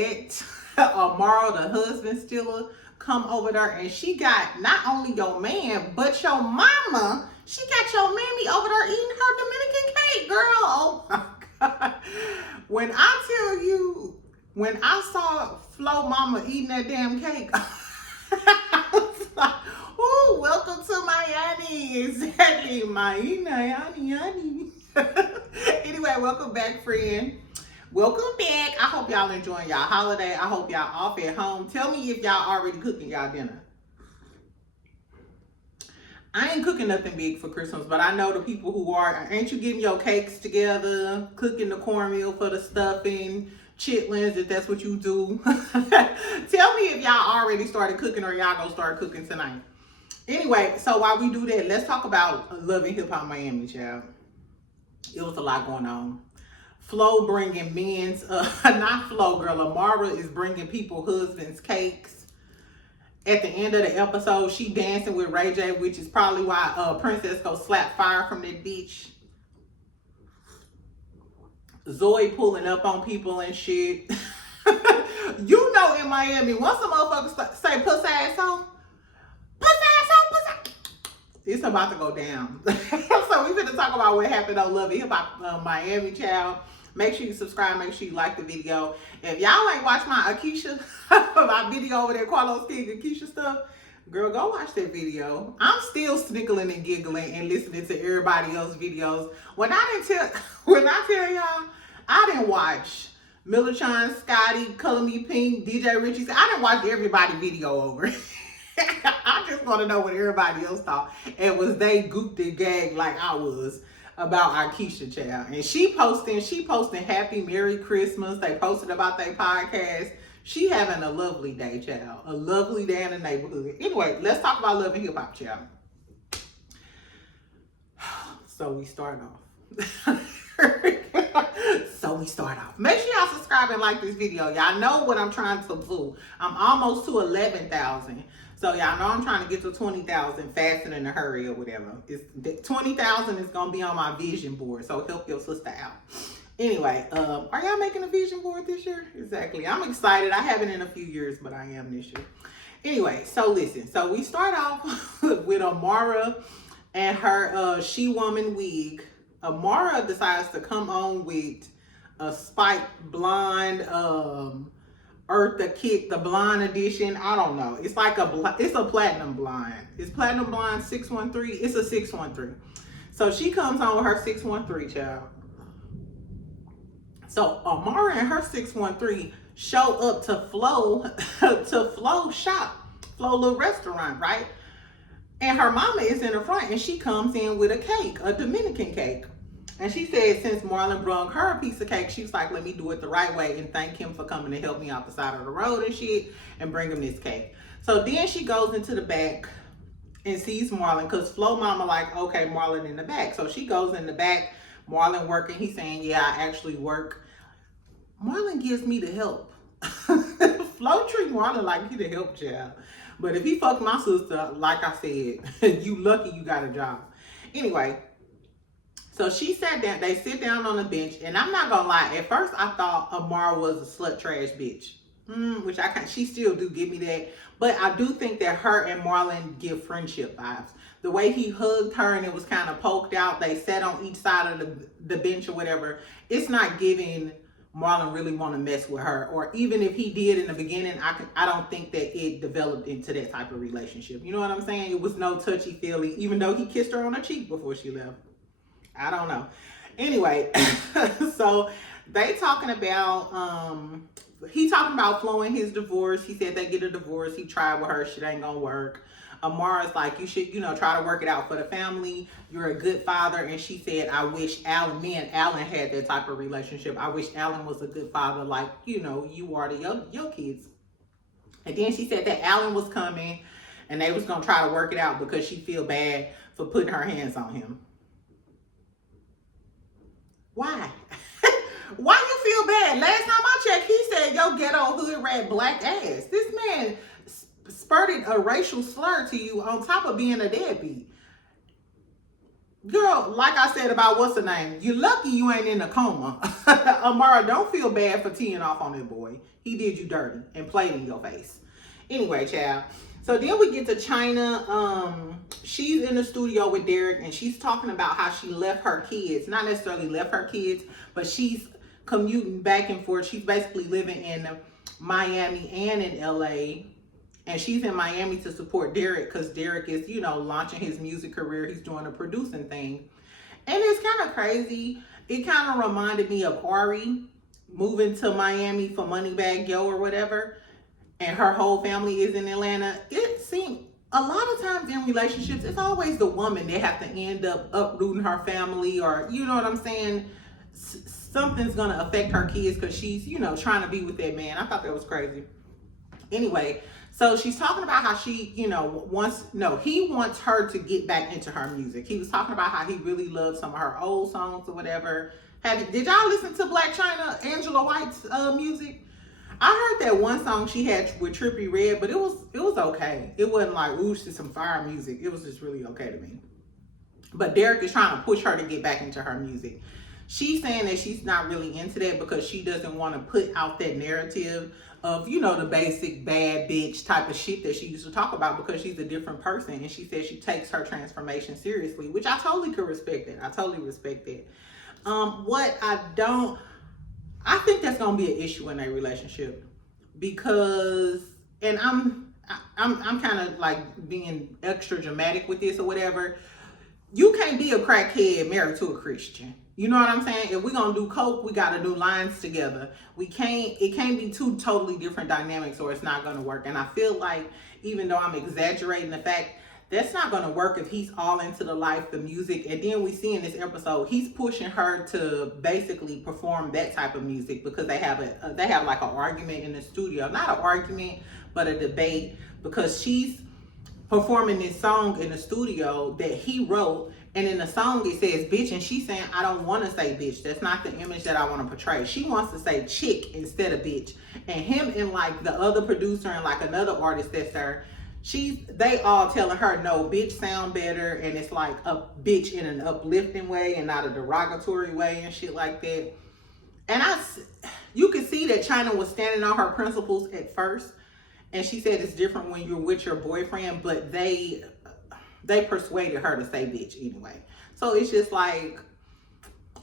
let Amara, the husband stealer, come over there, and she got not only your man, but your mama. She got your mammy over there eating her Dominican cake, girl. Oh my God. When I tell you, when I saw Flo mama eating that damn cake, I was like, ooh, welcome to Miami. Exactly, Miami. Anyway, welcome back, friend. Welcome back. I hope y'all enjoying y'all holiday. I hope y'all off at home. Tell me if y'all already cooking y'all dinner. I ain't cooking nothing big for Christmas, but I know the people who are. Ain't you getting your cakes together, cooking the cornmeal for the stuffing, chitlins, if that's what you do? Tell me if y'all already started cooking or y'all gonna start cooking tonight. Anyway, so while we do that, let's talk about Love and Hip Hop Miami, child. It was a lot going on. Flo bringing men's, not Flo, girl, Amara is bringing people husbands' cakes. At the end of the episode, she dancing with Ray J, which is probably why Princess go slap fire from that bitch. Zoe pulling up on people and shit. You know, in Miami, once a motherfucker say puss asshole, it's about to go down. So we finna talk about what happened on Love and Hip Hop Miami, child. Make sure you subscribe. Make sure you like the video. If y'all ain't watched my Akeisha, my video over there, Carlos King Akeisha stuff, girl, go watch that video. I'm still snickling and giggling and listening to everybody else's videos. When I tell y'all, I didn't watch Millichan, Scotty, Color Me Pink, DJ Richie. I didn't watch everybody's video over. I just want to know what everybody else thought. And was they gooped and gagged like I was about Akeisha, child? And she posting Happy Merry Christmas. They posted about their podcast. She having a lovely day, child. A lovely day in the neighborhood. Anyway, let's talk about Love and Hip Hop, child. So we start off. Make sure y'all subscribe and like this video. Y'all know what I'm trying to do. I'm almost to 11,000. So y'all know I'm trying to get to 20,000 faster than a hurry or whatever. 20,000 is going to be on my vision board. So help your sister out. Anyway, are y'all making a vision board this year? Exactly. I'm excited. I haven't in a few years, but I am this year. Anyway, so listen. So we start off with Amara and her She Woman wig. Amara decides to come on with a spiked blonde, Eartha Kitt, the blonde edition. I don't know. It's like it's a platinum blonde. It's platinum blonde 613. It's a 613. So she comes on with her 613, child. So Amara and her 613 show up to Flo shop, Flo little restaurant, right? And her mama is in the front, and she comes in with a cake, a Dominican cake. And she said since Marlon brung her a piece of cake, she was like, let me do it the right way and thank him for coming to help me out the side of the road and shit and bring him this cake. So then she goes into the back and sees Marlon, because Flo mama like, okay, Marlon in the back. So she goes in the back, Marlon working. He's saying, yeah, I actually work. Marlon gives me the help. Flo treat Marlon like he the help child. But if he fucked my sister, like I said, you lucky you got a job. Anyway, so she sat down, they sit down on a bench, and I'm not gonna lie, at first I thought Amara was a slut trash bitch. Which she still do give me that. But I do think that her and Marlon give friendship vibes. The way he hugged her and it was kind of poked out, they sat on each side of the bench or whatever. It's not giving Marlon really want to mess with her. Or even if he did in the beginning, I don't think that it developed into that type of relationship. You know what I'm saying? It was no touchy-feely, even though he kissed her on her cheek before she left. I don't know. Anyway, so they talking about, he talking about Flo and his divorce. He said they get a divorce. He tried with her. Shit ain't gonna work. Amara's like, you should, try to work it out for the family. You're a good father. And she said, I wish me and Allan had that type of relationship. I wish Allan was a good father like, you are to your kids. And then she said that Allan was coming and they was going to try to work it out because she feel bad for putting her hands on him. Why? Why you feel bad? Last time I checked, he said, yo, ghetto hood rat black ass. This man spurted a racial slur to you on top of being a deadbeat. Girl, like I said about what's her name, you lucky you ain't in a coma. Amara, don't feel bad for teeing off on that boy. He did you dirty and played in your face. Anyway, child. So then we get to China. She's in the studio with Derek and she's talking about how she left her kids. Not necessarily left her kids, but she's commuting back and forth. She's basically living in Miami and in LA. And she's in Miami to support Derek because Derek is, launching his music career. He's doing a producing thing. And it's kind of crazy. It kind of reminded me of Ari moving to Miami for Moneybag Yo or whatever. And her whole family is in Atlanta. It seems a lot of times in relationships, it's always the woman that have to end up uprooting her family or, you know what I'm saying? Something's going to affect her kids because she's, trying to be with that man. I thought that was crazy. Anyway, so she's talking about how she, he wants her to get back into her music. He was talking about how he really loves some of her old songs or whatever. Did y'all listen to Black China, Angela White's music? I heard that one song she had with Trippie Redd, but it was okay. It wasn't like, ooh, she's some fire music. It was just really okay to me. But Derek is trying to push her to get back into her music. She's saying that she's not really into that because she doesn't want to put out that narrative of, the basic bad bitch type of shit that she used to talk about because she's a different person. And she says she takes her transformation seriously, which I totally could respect that. I totally respect that. I think that's going to be an issue in a relationship because, and I'm kind of like being extra dramatic with this or whatever. You can't be a crackhead married to a Christian. You know what I'm saying? If we're going to do coke, we got to do lines together. It can't be two totally different dynamics or it's not going to work. And I feel like even though I'm exaggerating the fact, that's not going to work if he's all into the life, the music. And then we see in this episode, he's pushing her to basically perform that type of music because they have like an argument in the studio. Not an argument, but a debate because she's performing this song in the studio that he wrote. And in the song it says bitch and she's saying I don't want to say bitch. That's not the image that I want to portray. She wants to say chick instead of bitch. And him and like the other producer and like another artist that's there, they all telling her no, bitch sound better and it's like a bitch in an uplifting way and not a derogatory way and shit like that. And you could see that China was standing on her principles at first. And she said it's different when you're with your boyfriend, but they persuaded her to say bitch anyway. So it's just like,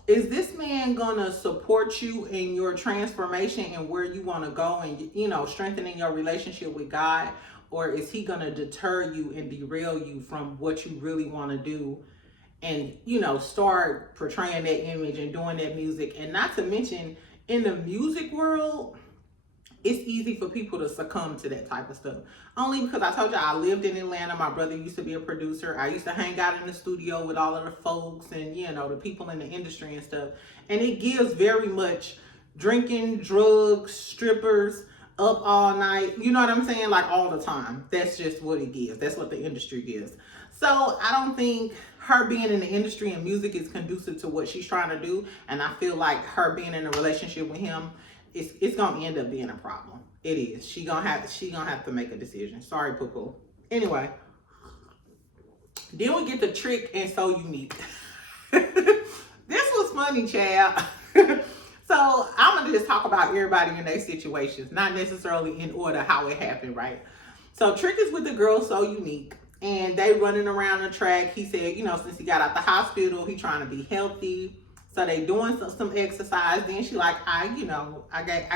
is this man gonna support you in your transformation and where you want to go and, strengthening your relationship with God? Or is he gonna deter you and derail you from what you really want to do and, start portraying that image and doing that music? And not to mention, in the music world, it's easy for people to succumb to that type of stuff. Only because I told you I lived in Atlanta. My brother used to be a producer. I used to hang out in the studio with all of the folks and, the people in the industry and stuff. And it gives very much drinking, drugs, strippers, up all night. You know what I'm saying? Like all the time. That's just what it gives. That's what the industry gives. So I don't think her being in the industry and music is conducive to what she's trying to do. And I feel like her being in a relationship with him, it's gonna end up being a problem. It is. She gonna have to make a decision. Sorry, Poo-Poo. Anyway, then we get the Trick and So Unique. This was funny, Chad. So I'm gonna just talk about everybody in their situations, not necessarily in order how it happened, right? So Trick is with the girl So Unique, and they running around the track. He said, since he got out the hospital, he trying to be healthy. So they doing some exercise. Then she like, I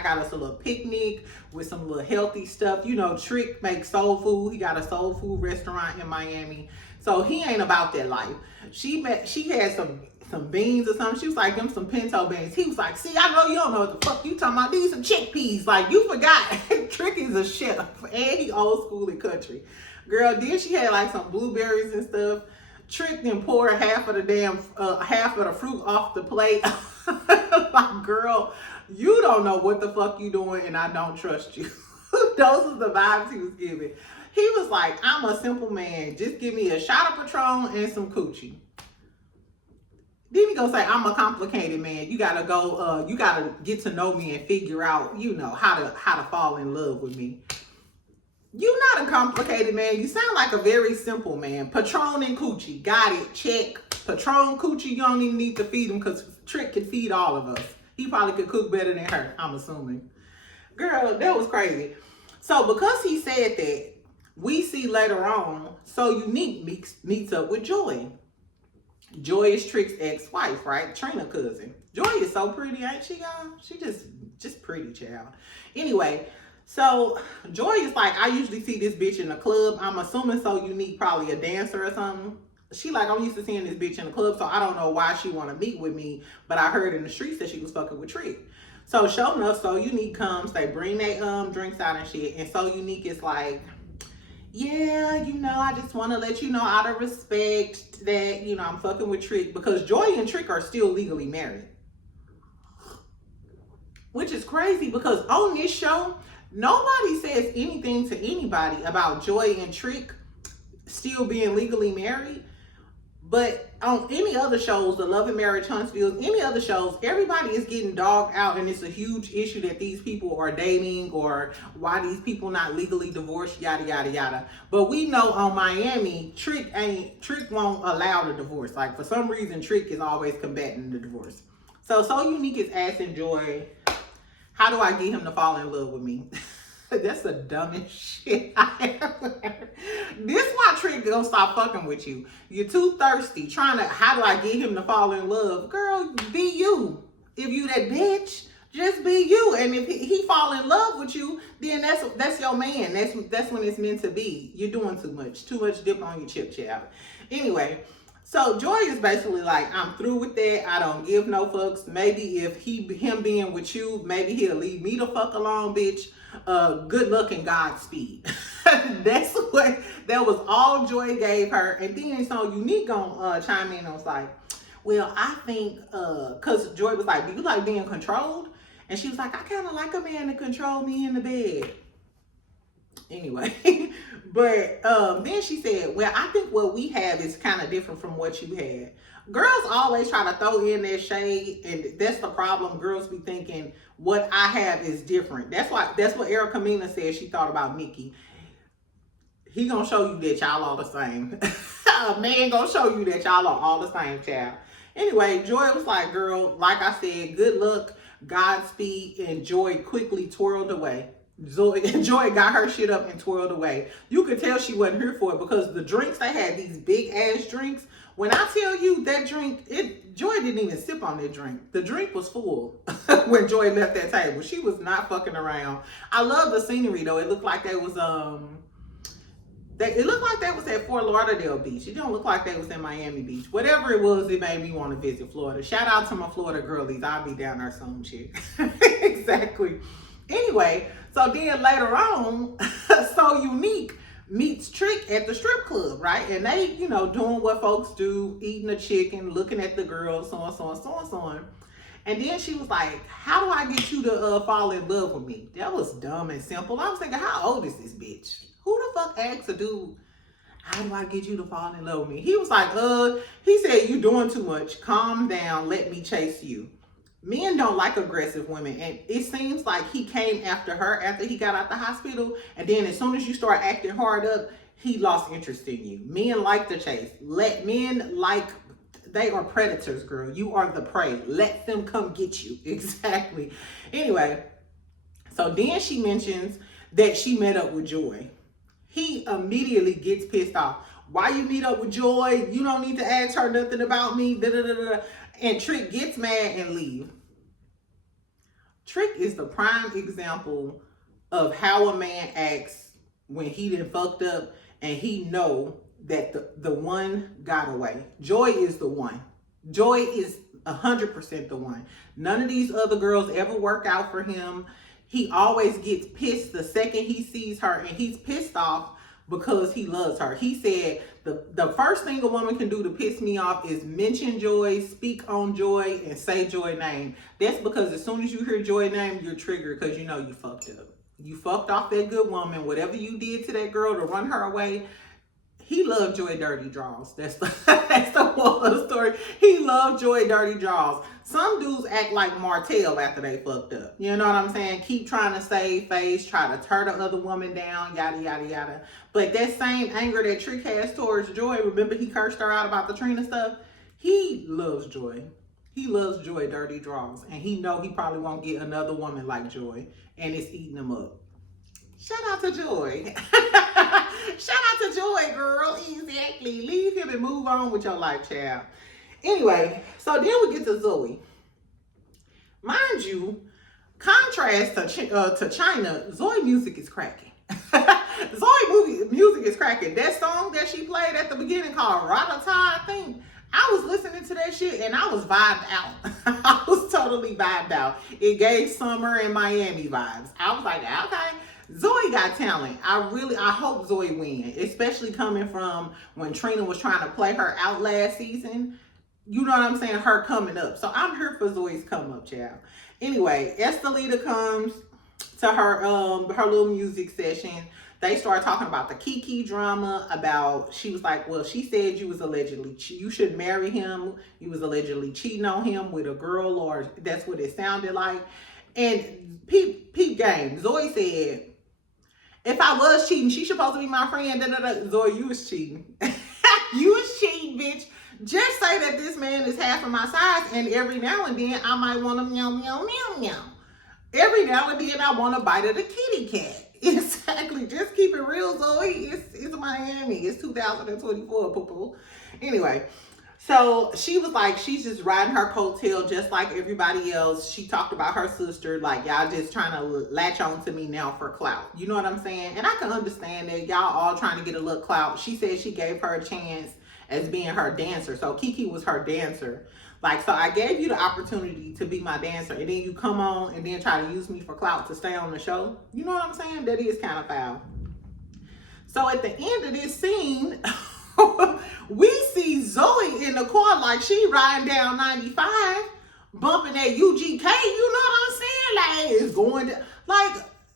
got us a little picnic with some little healthy stuff. Trick makes soul food. He got a soul food restaurant in Miami. So he ain't about that life. She had some beans or something. She was like, them some pinto beans. He was like, see, I know you don't know what the fuck you talking about. These some chickpeas. Like, you forgot. Trick is a chef. And he old school and country. Girl, then she had like some blueberries and stuff. Trick then poured half of the fruit off the plate. Like, girl, you don't know what the fuck you doing and I don't trust you. Those are the vibes he was giving. He was like, I'm a simple man. Just give me a shot of Patron and some coochie. Then he gonna say, I'm a complicated man. You gotta go, you gotta get to know me and figure out, how to fall in love with me. You not a complicated man. You sound like a very simple man. Patron and Coochie. Got it. Check. Patron, Coochie, you don't even need to feed him because Trick can feed all of us. He probably could cook better than her, I'm assuming. Girl, that was crazy. So because he said that, we see later on, So Unique meets up with Joy. Joy is Trick's ex-wife, right? Trina cousin. Joy is so pretty, ain't she, y'all? She just pretty, child. Anyway, so Joy is like, I usually see this bitch in the club. I'm assuming So Unique probably a dancer or something. She like, I'm used to seeing this bitch in the club, so I don't know why she want to meet with me, but I heard in the streets that she was fucking with Trick. So sure enough, So Unique comes, they bring their drinks out and shit, and So Unique is like, yeah, I just want to let you know out of respect that, I'm fucking with Trick, because Joy and Trick are still legally married. Which is crazy because on this show, nobody says anything to anybody about Joy and Trick still being legally married. But on any other shows, the Love and Marriage Huntsville, any other shows, everybody is getting dogged out, and it's a huge issue that these people are dating or why these people not legally divorced, yada yada yada. But we know on Miami, Trick won't allow the divorce. Like for some reason, Trick is always combating the divorce. So Unique is asking Joy, how do I get him to fall in love with me? That's the dumbest shit I ever heard. This why Trick gonna stop fucking with you. You're too thirsty. How do I get him to fall in love? Girl, be you. If you that bitch, just be you. And if he fall in love with you, then that's your man. That's when it's meant to be. You're doing too much dip on your chip, child. Anyway, so Joy is basically like, I'm through with that. I don't give no fucks. Maybe if him being with you, maybe he'll leave me the fuck alone, bitch. Good luck and Godspeed. That was all Joy gave her. And then So Unique gonna chime in and was like, well, I think cause Joy was like, do you like being controlled? And she was like, I kind of like a man to control me in the bed. Anyway, but then she said, well, I think what we have is kind of different from what you had. Girls always try to throw in that shade, and that's the problem. Girls be thinking what I have is different. That's what Erica Mena said she thought about Nikki. He gonna show you that y'all all the same. A man gonna show you that y'all are all the same, child. Anyway, Joy was like, girl, like I said, good luck, Godspeed, and Joy quickly twirled away. Joy got her shit up and twirled away. You could tell she wasn't here for it because the drinks, they had these big ass drinks. When I tell you that drink, Joy didn't even sip on that drink. The drink was full when Joy left that table. She was not fucking around. I love the scenery though. It looked like they was at Fort Lauderdale Beach. It don't look like they was in Miami Beach. Whatever it was, it made me want to visit Florida. Shout out to my Florida girlies. I'll be down there soon, chick. Exactly. Anyway, so then later on, So Unique meets Trick at the strip club, right? And they, doing what folks do, eating a chicken, looking at the girls, so on, so on, so on, so on. And then she was like, how do I get you to fall in love with me? That was dumb and simple. I was thinking, how old is this bitch? Who the fuck asked a dude, how do I get you to fall in love with me? He was like, he said, you doing too much. Calm down. Let me chase you. Men don't like aggressive women, and it seems like he came after her after he got out the hospital, and then as soon as you start acting hard up, he lost interest in you. Men like the chase. They are predators, girl. You are the prey. Let them come get you. Exactly. Anyway, so then she mentions that she met up with Joy. He immediately gets pissed off. Why you meet up with Joy? You don't need to ask her nothing about me. Da, da, da, da. And Trick gets mad and leave. Trick is the prime example of how a man acts when he done fucked up and he know that the one got away. Joy is the one. Joy is 100% the one. None of these other girls ever work out for him. He always gets pissed the second he sees her, and he's pissed off because he loves her. He said, the first thing a woman can do to piss me off is mention Joy, speak on Joy, and say Joy name. That's because as soon as you hear Joy name, you're triggered because you know you fucked up. You fucked off that good woman. Whatever you did to that girl to run her away, he loved Joy dirty draws. That's the that's the moral of the story. He loved Joy dirty draws. Some dudes act like Martell after they fucked up. You know what I'm saying? Keep trying to save face, try to tear the other woman down, yada yada yada. But that same anger that Trick has towards Joy, remember he cursed her out about the Trina stuff? He loves Joy. He loves Joy dirty draws, and he know he probably won't get another woman like Joy, and it's eating him up. Shout out to Joy. Shout out to Joy, girl. Exactly. Leave him and move on with your life, child. Anyway, so then we get to Zoe. Mind you, contrast to China, Zoe music is cracking. Zoe music is cracking. That song that she played at the beginning called Ratata, I think. I was listening to that shit and I was vibed out. I was totally vibed out. It gave summer and Miami vibes. I was like, okay, Zoe got talent. I hope Zoe win, especially coming from when Trina was trying to play her out last season. You know what I'm saying? Her coming up. So I'm here for Zoe's come up, child. Anyway, Estelita comes to her little music session. They started talking about the Kiki drama, she was like, well, she said you should marry him. You was allegedly cheating on him with a girl, or that's what it sounded like. And peep game, Zoe said, if I was cheating, she's supposed to be my friend. Zoe, you was cheating. You was cheating, bitch. Just say that this man is half of my size, and every now and then I might want to meow, meow, meow, meow. Every now and then I want to bite of the kitty cat. Exactly. Just keep it real, Zoe. It's Miami. It's 2024, poo-poo. Anyway, so she was like, she's just riding her coattail just like everybody else. She talked about her sister, like, y'all just trying to latch on to me now for clout. You know what I'm saying? And I can understand that y'all all trying to get a little clout. She said she gave her a chance as being her dancer. So Kiki was her dancer. Like, so I gave you the opportunity to be my dancer, and then you come on and then try to use me for clout to stay on the show. You know what I'm saying? That is kind of foul. So at the end of this scene, we see Zoe in the car like she riding down 95, bumping that UGK. You know what I'm saying? Like, it's going to, like,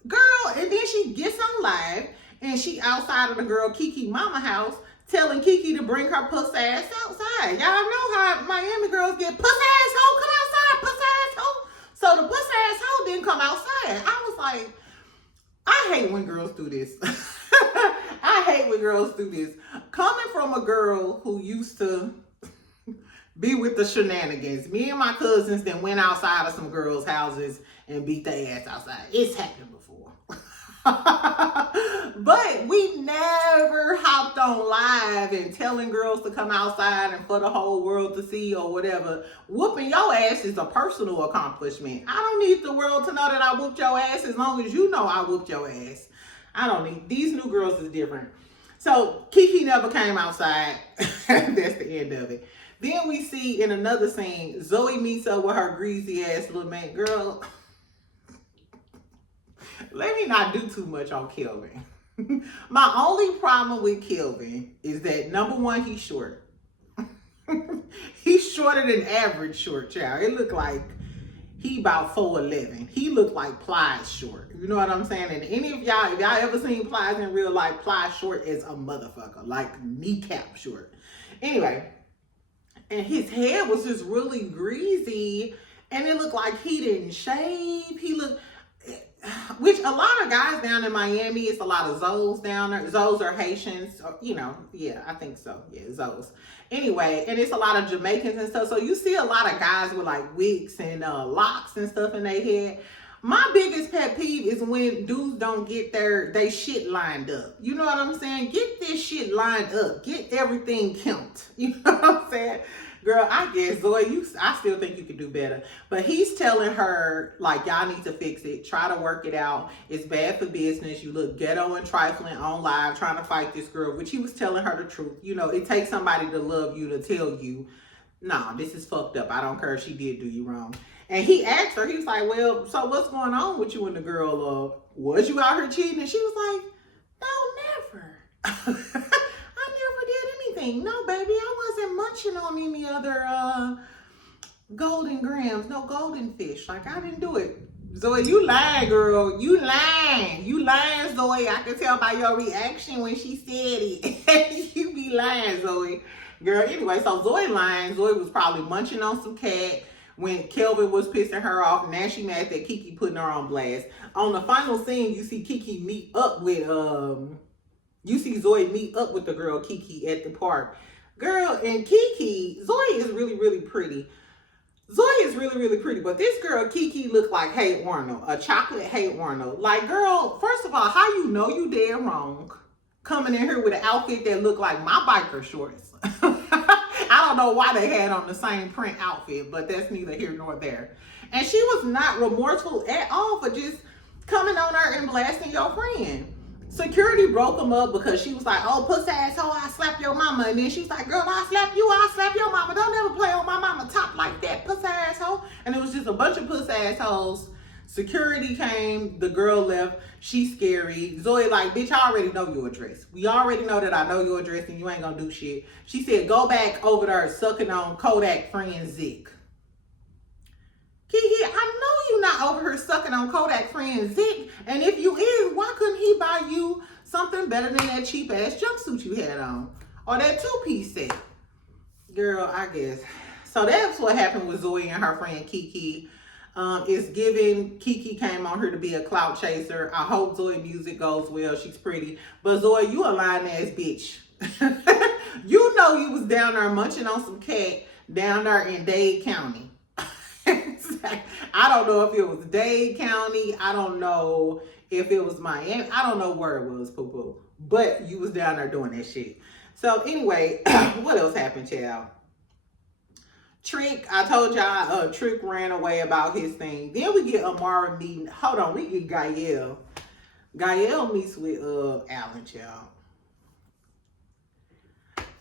girl, and then she gets on live, and she outside of the girl Kiki mama house, telling Kiki to bring her puss ass outside. Y'all know how Miami girls get, puss ass hoe, come outside, puss ass hoe. So the puss ass hoe didn't come outside. I was like, I hate when girls do this. I hate when girls do this. Coming from a girl who used to be with the shenanigans, me and my cousins then went outside of some girls' houses and beat their ass outside. It's happened before. But we never hopped on live and telling girls to come outside and for the whole world to see or whatever. Whooping your ass is a personal accomplishment. I don't need the world to know that I whooped your ass as long as you know I whooped your ass. I don't need, these new girls is different. So Kiki never came outside. That's the end of it. Then we see in another scene, Zoe meets up with her greasy ass little man. Girl, let me not do too much on Kelvin. My only problem with Kelvin is that, number one, he's short. He's shorter than average short, child. It looked like he about 4'11". He looked like Plies short. You know what I'm saying? And any of y'all, if y'all ever seen Plies in real life, Plies short is a motherfucker. Like kneecap short. Anyway, and his hair was just really greasy. And it looked like he didn't shave. He looked... Which a lot of guys down in Miami, it's a lot of Zoes down there. Zoes are Haitians, or, you know, yeah, I think so. Yeah, Zoes. Anyway, and it's a lot of Jamaicans and stuff. So you see a lot of guys with like wigs and locks and stuff in their head. My biggest pet peeve is when dudes don't get they shit lined up. You know what I'm saying? Get this shit lined up. Get everything kempt. You know what I'm saying? Girl, I guess, Zoe, I still think you could do better. But he's telling her, like, y'all need to fix it. Try to work it out. It's bad for business. You look ghetto and trifling on live trying to fight this girl, which he was telling her the truth. You know, it takes somebody to love you to tell you, nah, this is fucked up. I don't care if she did do you wrong. And he asked her, he was like, well, so what's going on with you and the girl? Was you out here cheating? And she was like, no, never. No, baby, I wasn't munching on any other golden grams, no golden fish. Like, I didn't do it. Zoe, you lying, girl. You lying. You lying, Zoe. I can tell by your reaction when she said it. You be lying, Zoe. Girl, anyway, so Zoe lying. Zoe was probably munching on some cat when Kelvin was pissing her off. Now she mad that Kiki putting her on blast. On the final scene, you see Kiki meet up with you see Zoe meet up with the girl Kiki at the park. Girl, and Kiki, Zoe is really, really pretty. Zoe is really, really pretty, but this girl, Kiki, looked like Hey Arnold, a chocolate Hey Arnold. Like, girl, first of all, how you know you dead wrong coming in here with an outfit that looked like my biker shorts? I don't know why they had on the same print outfit, but that's neither here nor there. And she was not remorseful at all for just coming on her and blasting your friend. Security broke them up because she was like, oh, pussy asshole, I slap your mama. And then she's like, girl, I slap you, I slap your mama. Don't ever play on my mama top like that, pussy asshole. And it was just a bunch of pussy assholes. Security came, the girl left, she's scary. Zoe like, bitch, I already know your address. We already know that I know your address and you ain't gonna do shit. She said, go back over there sucking on Kodak friend Zick. Kiki, I know you not over here sucking on Kodak friend Zick. And if you is, why couldn't he buy you something better than that cheap ass jumpsuit you had on? Or that two-piece set? Girl, I guess. So that's what happened with Zoe and her friend Kiki. It's given Kiki came on here to be a clout chaser. I hope Zoe music goes well. She's pretty. But Zoe, you a lying ass bitch. You know you was down there munching on some cat down there in Dade County. I don't know if it was Dade County. I don't know if it was Miami. I don't know where it was, poo-poo. But you was down there doing that shit. So anyway, what else happened, child? Trick, I told y'all, Trick ran away about his thing. Then we get Amara meeting. Hold on, we get Gael. Gael meets with Allan, child.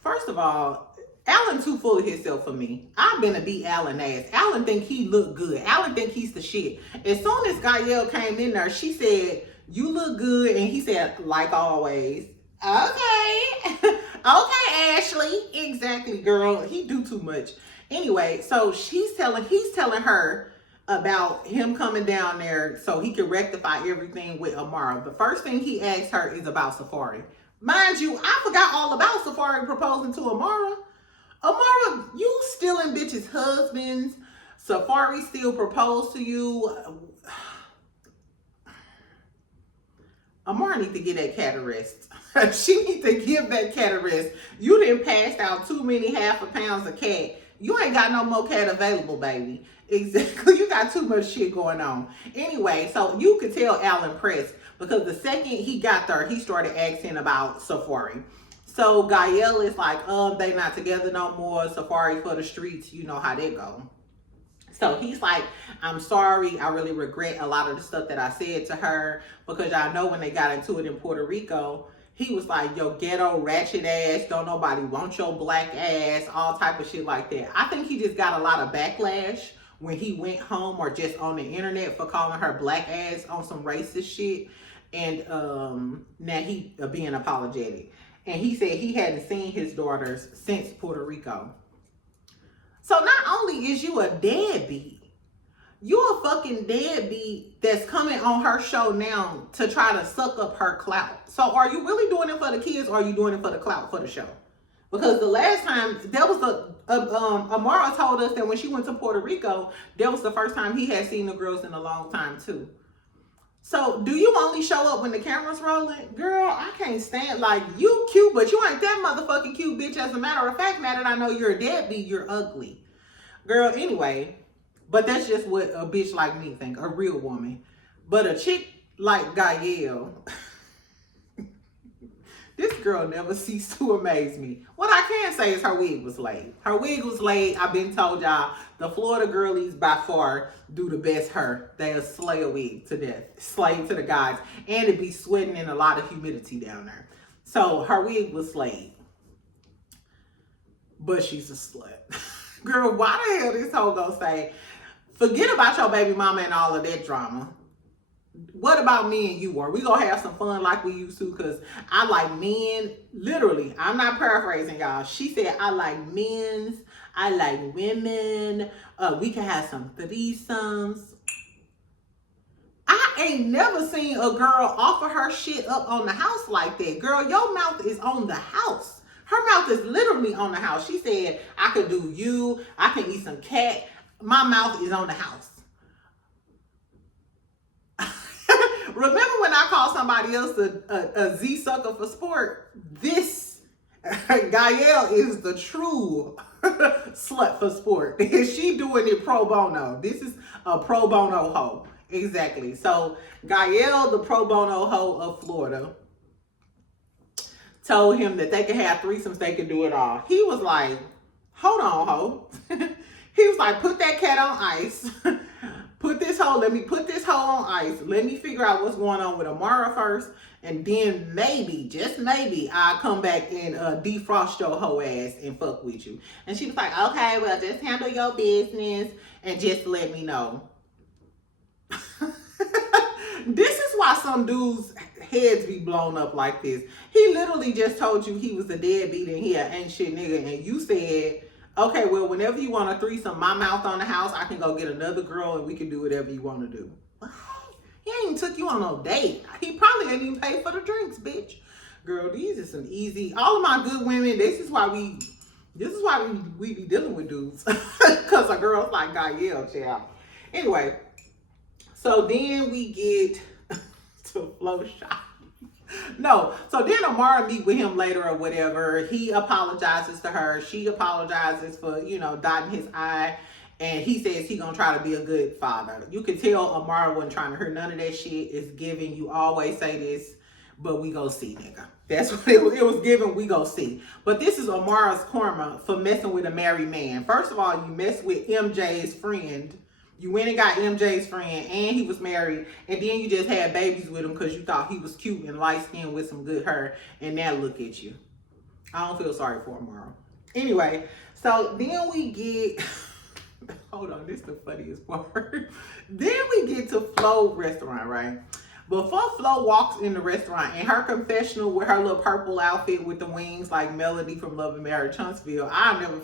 First of all, Allan too full of himself for me. I've been to beat Allan ass. Allan think he look good. Allan think he's the shit. As soon as Gael came in there, she said, you look good. And he said, like always. Okay. Okay, Ashley. Exactly, girl. He do too much. Anyway, so he's telling her about him coming down there so he can rectify everything with Amara. The first thing he asked her is about Safari. Mind you, I forgot all about Safari proposing to Amara. Amara, you stealing bitches' husbands. Safari still proposed to you. Amara need to get that cat a rest. She need to give that cat a rest. You done passed out too many half a pounds of cat. You ain't got no more cat available, baby. Exactly. You got too much shit going on. Anyway, so you could tell Allan pressed because the second he got there, he started asking about Safari. So Gael is like, they not together no more. Safari for the streets. You know how they go. So he's like, I'm sorry. I really regret a lot of the stuff that I said to her because y'all know when they got into it in Puerto Rico, he was like, yo, ghetto, ratchet ass, don't nobody want your black ass, all type of shit like that. I think he just got a lot of backlash when he went home or just on the internet for calling her black ass on some racist shit. And now he being apologetic. And he said he hadn't seen his daughters since Puerto Rico. So not only is you a deadbeat, you a fucking deadbeat that's coming on her show now to try to suck up her clout. So are you really doing it for the kids or are you doing it for the clout for the show? Because the last time, that was Amara told us that when she went to Puerto Rico, that was the first time he had seen the girls in a long time too. So do you only show up when the camera's rolling? Girl, I can't stand, like, you cute, but you ain't that motherfucking cute, bitch. As a matter of fact, now that I know you're a deadbeat, you're ugly. Girl, anyway, but that's just what a bitch like me think, a real woman. But a chick like Gael, this girl never ceased to amaze me. What I can say is her wig was laid. Her wig was laid. I've been told y'all, the Florida girlies by far do the best her. They'll slay a wig to death. Slay to the gods. And it be sweating in a lot of humidity down there. So her wig was slayed. But she's a slut. Girl, why the hell this hoe gonna say, forget about your baby mama and all of that drama. What about me and you? Are we gonna have some fun like we used to? Because I like men, literally, I'm not paraphrasing y'all. She said, I like men's, I like women. We can have some threesomes. ain't never seen a girl offer her shit up on the house like that. Girl, your mouth is on the house. Her mouth is literally on the house. She said, I could do you. I can eat some cat. My mouth is on the house. Remember when I called somebody else a Z sucker for sport? This Gael is the true slut for sport. She doing it pro bono. This is a pro bono hoe. Exactly. So Gael, the pro bono hoe of Florida, told him that they could have threesomes, they could do it all. He was like, hold on, ho. He was like, put that cat on ice. Let me put this hoe on ice. Let me figure out what's going on with Amara first. And then maybe, just maybe, I'll come back and defrost your hoe ass and fuck with you. And she was like, okay, well, just handle your business and just let me know. This is why some dudes' heads be blown up like this. He literally just told you he was a deadbeat and he an ain't shit nigga. And you said, okay, well, whenever you want a threesome, my mouth on the house, I can go get another girl and we can do whatever you want to do. What? He ain't even took you on no date. He probably ain't even paid for the drinks, bitch. Girl, these are some easy. All of my good women, this is why we be dealing with dudes. Because a girl's like Gael, child. Anyway, so then we get to Flo shop. No, so then Amara meet with him later or whatever. He apologizes to her. She apologizes for, dotting his I. And he says he gonna try to be a good father. You can tell Amara wasn't trying to hear none of that shit. It's giving, you always say this, but we go see, nigga. That's what it was giving, we go see. But this is Amara's karma for messing with a married man. First of all, you mess with MJ's friend. You went and got MJ's friend and he was married, and then you just had babies with him because you thought he was cute and light-skinned with some good hair, and now look at you. I don't feel sorry for Amara. Anyway, so then we get, hold on, this is the funniest part. Then we get to Flo restaurant, right? Before Flo walks in the restaurant in her confessional with her little purple outfit with the wings like Melody from Love and Marriage Huntsville, I'll never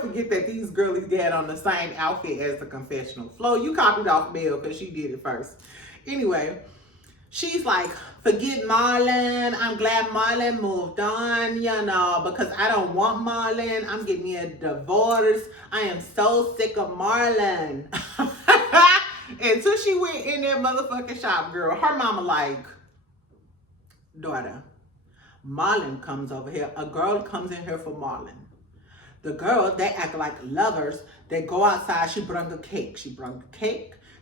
forget that these girlies got on the same outfit as the confessional. Flo, you copied off Mel because she did it first. Anyway, she's like, forget Marlon. I'm glad Marlon moved on, because I don't want Marlon. I'm getting me a divorce. I am so sick of Marlon. Until she went in that motherfucking shop, girl, her mama like, daughter, Marlon comes over here. A girl comes in here for Marlon. The girl, they act like lovers. They go outside. She brought the cake.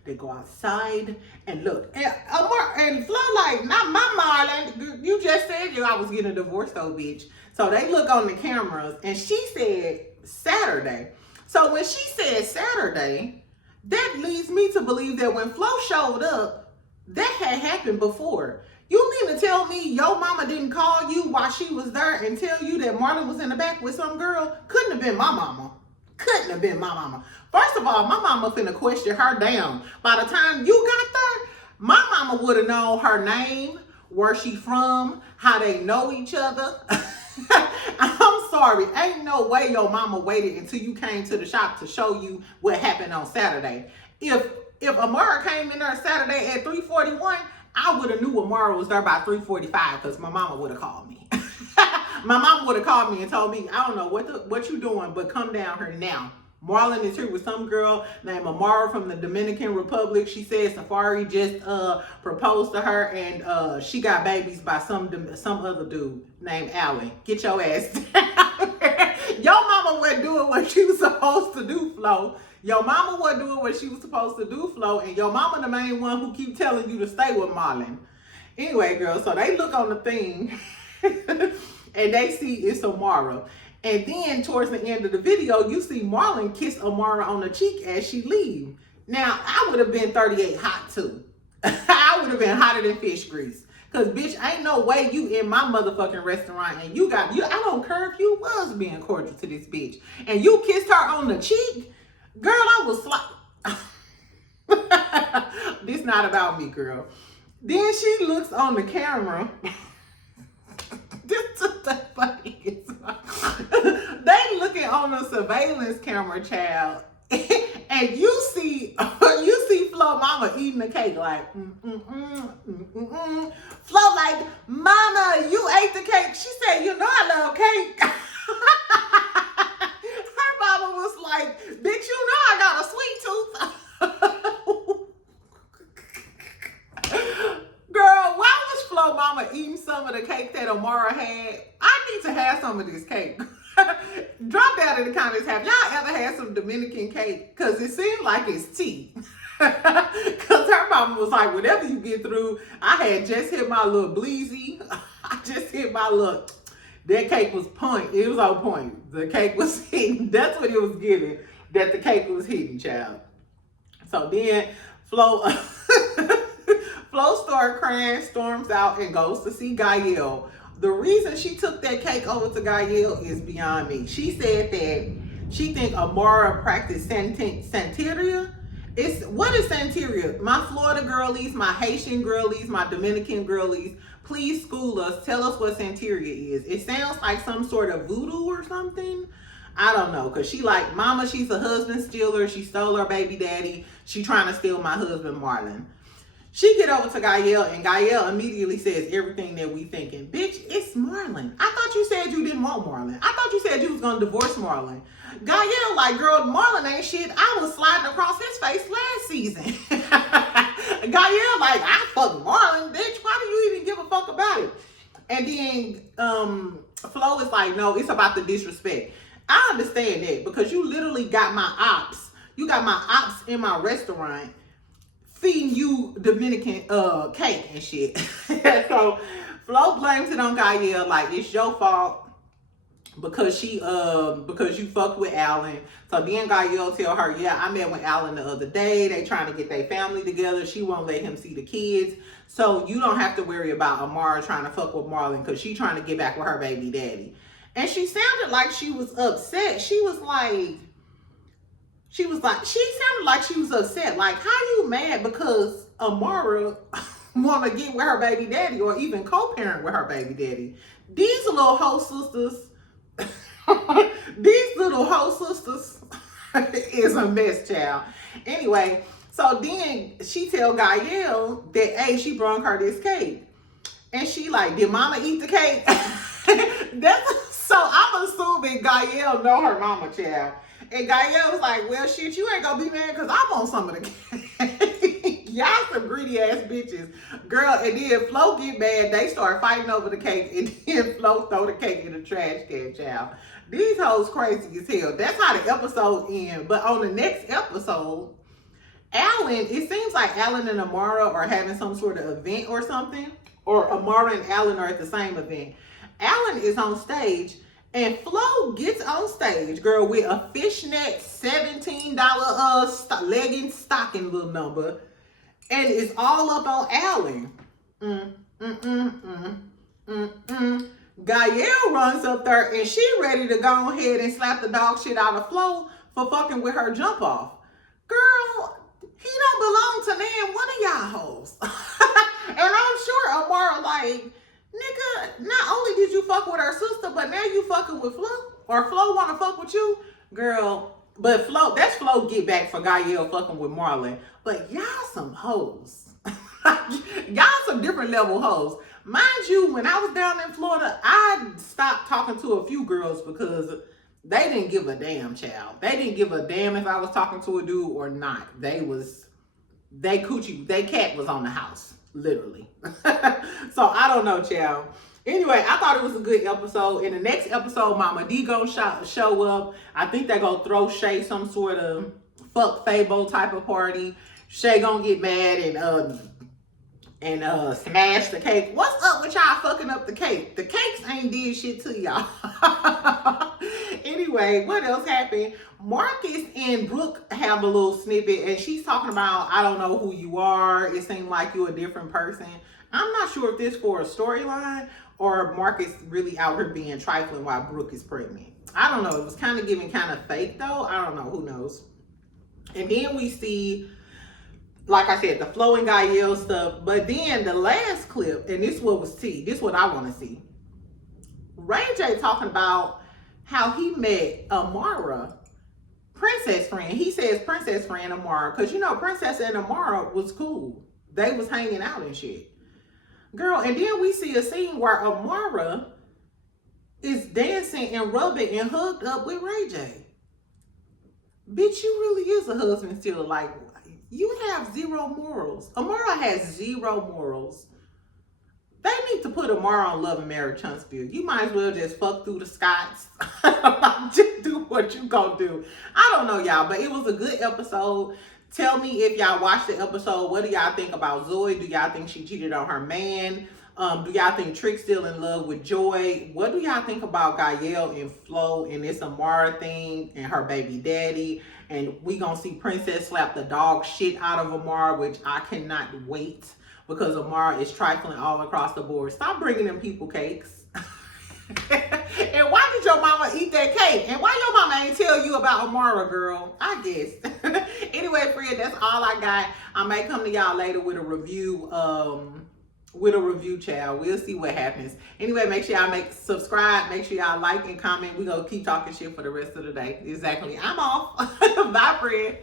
They go outside and look. And Flo like, not my Marlon. You just said I was getting a divorce though, bitch. So they look on the cameras and she said Saturday. So when she said Saturday, that leads me to believe that when Flo showed up, that had happened before. You mean to tell me your mama didn't call you while she was there and tell you that Marlon was in the back with some girl? Couldn't have been my mama. Couldn't have been my mama. First of all, my mama finna question her down. By the time you got there, my mama would have known her name, where she from, how they know each other. I'm sorry. Ain't no way your mama waited until you came to the shop to show you what happened on Saturday. If Amara came in there Saturday at 3:41, I would have knew Amara was there by 3:45 because my mama would have called me. My mama would have called me and told me, I don't know what you doing, but come down here now. Marlon is here with some girl named Amara from the Dominican Republic. She said Safari just proposed to her and she got babies by some other dude named Allan. Get your ass down. Your mama wasn't doing what she was supposed to do, Flo. Your mama wasn't doing what she was supposed to do, Flo, and your mama the main one who keep telling you to stay with Marlon. Anyway, girl, so they look on the thing and they see it's Amara. And then towards the end of the video, you see Marlon kiss Amara on the cheek as she leave. Now, I would have been 38 hot too. I would have been hotter than fish grease. Cause bitch, ain't no way you in my motherfucking restaurant and I don't care if you was being cordial to this bitch. And you kissed her on the cheek. Girl, I was like, this not about me, girl. Then she looks on the camera. This is the funniest. They looking on the surveillance camera, child. And you see Flo mama eating the cake like, Flo like, mama, you ate the cake. She said, you know I love cake. Her mama was like, bitch, you know I got a sweet tooth. Girl, why was Flo mama eating some of the cake that Amara had? I need to have some of this cake. Drop down in the comments, have y'all ever had some Dominican cake? Because it seems like it's tea. Because her mama was like, whatever you get through, I had just hit my little bleezy. I just hit my little, that cake was point. It was on point. The cake was hitting. That's what it was giving, that the cake was hitting, child. So then Flo started crying, storms out, and goes to see Gael. The reason she took that cake over to Gael is beyond me. She said that she think Amara practiced Santeria. What is Santeria? My Florida girlies, my Haitian girlies, my Dominican girlies, please school us. Tell us what Santeria is. It sounds like some sort of voodoo or something. I don't know, because she like, mama, she's a husband stealer. She stole her baby daddy. She trying to steal my husband, Marlon. She get over to Gael, and Gael immediately says everything that we thinking. Bitch, it's Marlon. I thought you said you didn't want Marlon. I thought you said you was going to divorce Marlon. Gael like, girl, Marlon ain't shit. I was sliding across his face last season. Gael like, I fuck Marlon, bitch. Why do you even give a fuck about it? And then Flo is like, no, it's about the disrespect. I understand that, because you literally got my ops. You got my ops in my restaurant feeding you Dominican cake and shit. So Flo blames it on Gael, like it's your fault because you fucked with Allan. So then Gael tell her, yeah, I met with Allan the other day. They trying to get their family together. She won't let him see the kids. So you don't have to worry about Amara trying to fuck with Marlon, because she trying to get back with her baby daddy. And she sounded like she was upset. She sounded like she was upset. Like, how you mad because Amara want to get with her baby daddy or even co-parent with her baby daddy? These little hoe sisters, is a mess, child. Anyway, so then she tell Gael that, hey, she brought her this cake. And she like, did mama eat the cake? So I'm assuming Gael know her mama, child. And Gael was like, well, shit, you ain't gonna be mad because I want some of the cake. Y'all some greedy ass bitches. Girl, and then Flo get mad. They start fighting over the cake. And then Flo throw the cake in the trash can, child. These hoes crazy as hell. That's how the episode ends. But on the next episode, it seems like Allan and Amara are having some sort of event or something. Or Amara and Allan are at the same event. Allan is on stage. And Flo gets on stage, girl, with a fishnet $17 leggings stocking little number. And it's all up on Allan. Gael runs up there and she ready to go ahead and slap the dog shit out of Flo for fucking with her jump off. Girl, he don't belong to man one of y'all hoes. And I'm sure Amara like, nigga, not only did you fuck with her sister, but now you fucking with Flo? Or Flo want to fuck with you? Girl, but that's Flo get back for Gael fucking with Marlon. But y'all some hoes. Y'all some different level hoes. Mind you, when I was down in Florida, I stopped talking to a few girls because they didn't give a damn, child. They didn't give a damn if I was talking to a dude or not. They cat was on the house. Literally. So I don't know, child. Anyway, I thought it was a good episode. In the next episode, Mama D gonna show up. I think they gonna throw Shay some sort of fuck Fabo type of party. Shay gonna get mad and smash the cake. What's up with y'all fucking up the cake? The cakes ain't did shit to y'all. Anyway, what else happened? Marcus and Brooke have a little snippet, and she's talking about, I don't know who you are. It seemed like you're a different person. I'm not sure if this for a storyline or Marcus really out here being trifling while Brooke is pregnant. I don't know. It was kind of giving kind of fake though. I don't know. Who knows? And then we see, like I said, the Flo and Gael stuff. But then the last clip, and this what was tea. This what I want to see. Ray J talking about how he met Amara princess friend. He says princess friend Amara. Because, you know, Princess and Amara was cool. They was hanging out and shit. Girl, and then we see a scene where Amara is dancing and rubbing and hugged up with Ray J. Bitch, you really is a husband still. Like, you have zero morals. Amara has zero morals. They need to put Amara on Love and Marriage Huntsville. You might as well just fuck through the Scots. Just do what you gonna do. I don't know, y'all, but it was a good episode. Tell me if y'all watched the episode. What do y'all think about Zoe? Do y'all think she cheated on her man? Do y'all think Trick's still in love with Joy? What do y'all think about Gael and Flo and this Amara thing and her baby daddy? And we gonna see Princess slap the dog shit out of Amara, which I cannot wait, because Amara is trifling all across the board. Stop bringing them people cakes. And why did your mama eat that cake? And why your mama ain't tell you about Amara, girl? I guess. Anyway, friend, that's all I got. I may come to y'all later with a review. Child. We'll see what happens. Anyway, make sure y'all subscribe. Make sure y'all like and comment. We gonna keep talking shit for the rest of the day. Exactly. I'm off. Bye, friend.